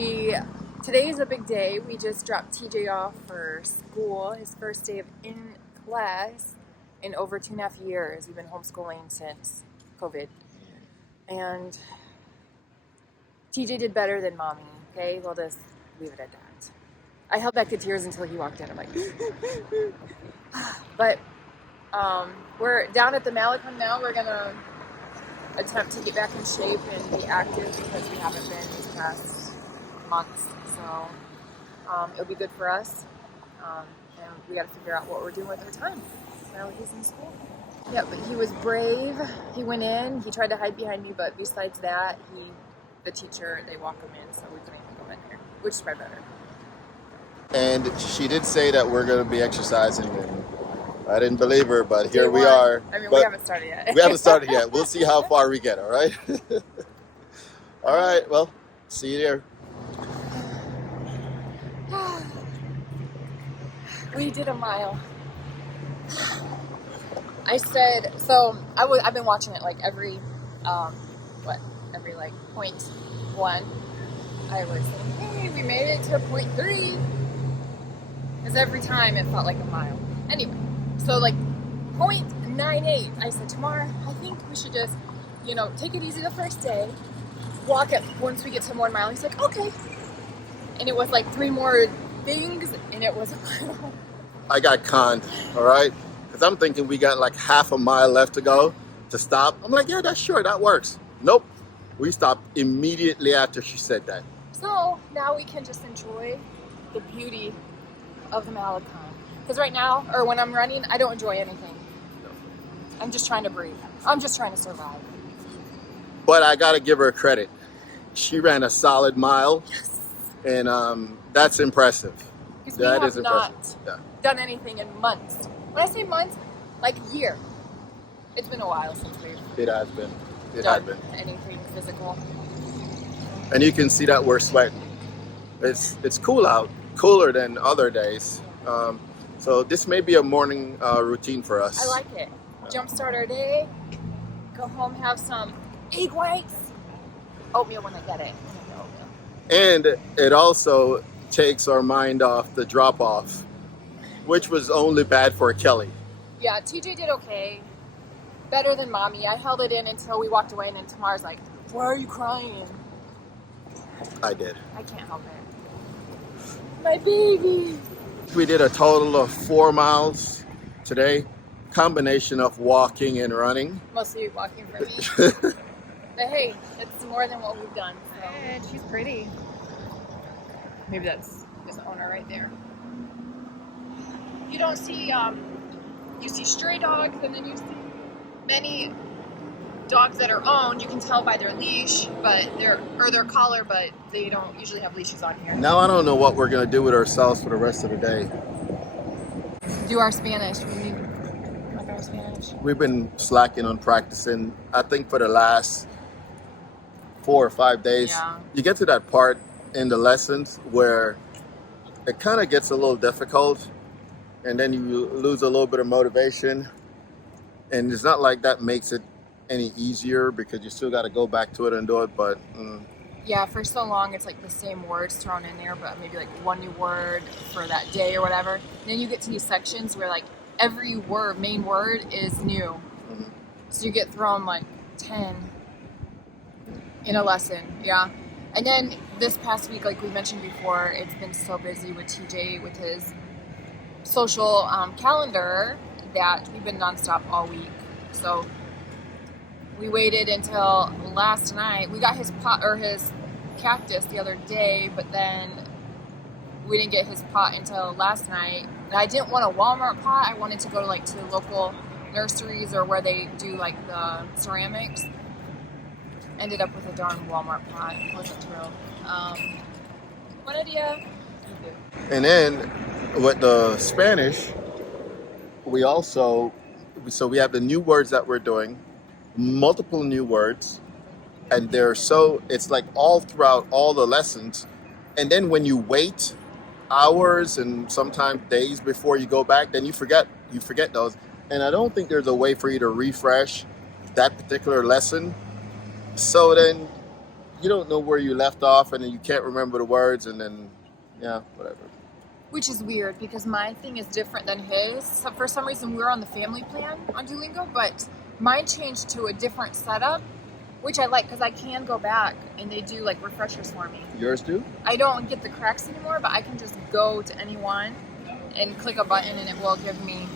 Today is a big day. We just dropped TJ off for school, his first day of in class in over 2.5 years. We've been homeschooling since COVID. And TJ did better than mommy, okay? We'll just leave it at that. I held back the tears until he walked in. I'm like, but we're down at the Malecon now. We're gonna attempt to get back in shape and be active because we haven't been these past months. So it'll be good for us. And we got to figure out what we're doing with our time now he's in school. Yeah, but he was brave. He went in. He tried to hide behind me, but besides that, the teacher, they walk him in, so we couldn't even go in there, which is probably better. And she did say that we're going to be exercising, and I didn't believe her, but here we one. are. I mean, we haven't started yet. We haven't started yet. We'll see how far we get, all right? All right, well, see you there. We did a mile. I said, so I've been watching it like every like 0.1. I was saying, hey, we made it to 0.3. Because every time it felt like a mile. Anyway, so like 0.98. I said, Tamar, I think we should just, take it easy the first day. Walk it once we get to 1 mile. He's like, okay. And it was like 3 more things, and it was a mile. I got conned, all right? Because I'm thinking we got like half a mile left to go to stop. I'm like, yeah, that's sure, that works. Nope. We stopped immediately after she said that. So now we can just enjoy the beauty of the Malecon. Because right now, or when I'm running, I don't enjoy anything. I'm just trying to breathe. I'm just trying to survive. But I got to give her credit. She ran a solid mile. Yes. And that's impressive. Because we have not done anything in months. When I say months, like a year. It's been a while since we've has been. done anything physical. And you can see that we're sweating. It's cool out, cooler than other days. So this may be a morning routine for us. I like it. Jumpstart our day. Go home, have some egg whites. Oatmeal when I get it. And it also takes our mind off the drop-off, which was only bad for Kelly. Yeah, TJ did okay. Better than mommy. I held it in until we walked away, and then Tamar's like, why are you crying? I did. I can't help it. My baby. We did a total of 4 miles today. Combination of walking and running. Mostly walking for me. But hey, it's more than what we've done. So. And she's pretty. Maybe that's his owner right there. You don't see, you see stray dogs, and then you see many dogs that are owned. You can tell by their leash, but their collar, but they don't usually have leashes on here. Now I don't know what we're gonna do with ourselves for the rest of the day. Do our Spanish. We like our Spanish. We've been slacking on practicing. I think for the last 4 or 5 days, Yeah. You get to that part in the lessons where it kind of gets a little difficult, and then you lose a little bit of motivation. And it's not like that makes it any easier because you still got to go back to it and do it. But yeah, for so long it's like the same words thrown in there, but maybe like one new word for that day or whatever. And then you get to these sections where like every main word is new. Mm-hmm. So you get thrown like 10 in a lesson, yeah. And then this past week, like we mentioned before, it's been so busy with TJ with his social calendar that we've been nonstop all week. So we waited until last night. We got his pot or his cactus the other day, but then we didn't get his pot until last night. And I didn't want a Walmart pot. I wanted to go to the local nurseries or where they do like the ceramics. Ended up with a darn Walmart pot. Wasn't thrilled. What idea? and then with the Spanish, we have the new words that we're doing, multiple new words, and it's like all throughout all the lessons. And then when you wait hours and sometimes days before you go back, then you forget those. And I don't think there's a way for you to refresh that particular lesson. So then you don't know where you left off, and then you can't remember the words, and then yeah, whatever. Which is weird because my thing is different than his. So for some reason, we're on the family plan on Duolingo, but mine changed to a different setup, which I like because I can go back and they do like refreshers for me. Yours do? I don't get the cracks anymore, but I can just go to anyone and click a button and it will give me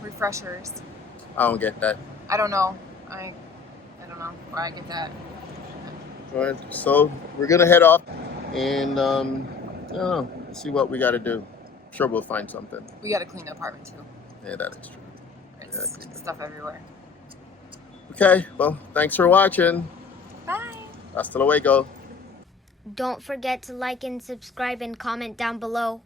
refreshers. I don't get that. I don't know. I don't know why I get that. All right, so we're gonna head off and I don't know, see what we got to do. I'm sure we'll find something. We got to clean the apartment too. Yeah, that is true. It's stuff everywhere. Okay, well, thanks for watching. Bye. Hasta luego. Don't forget to like and subscribe and comment down below.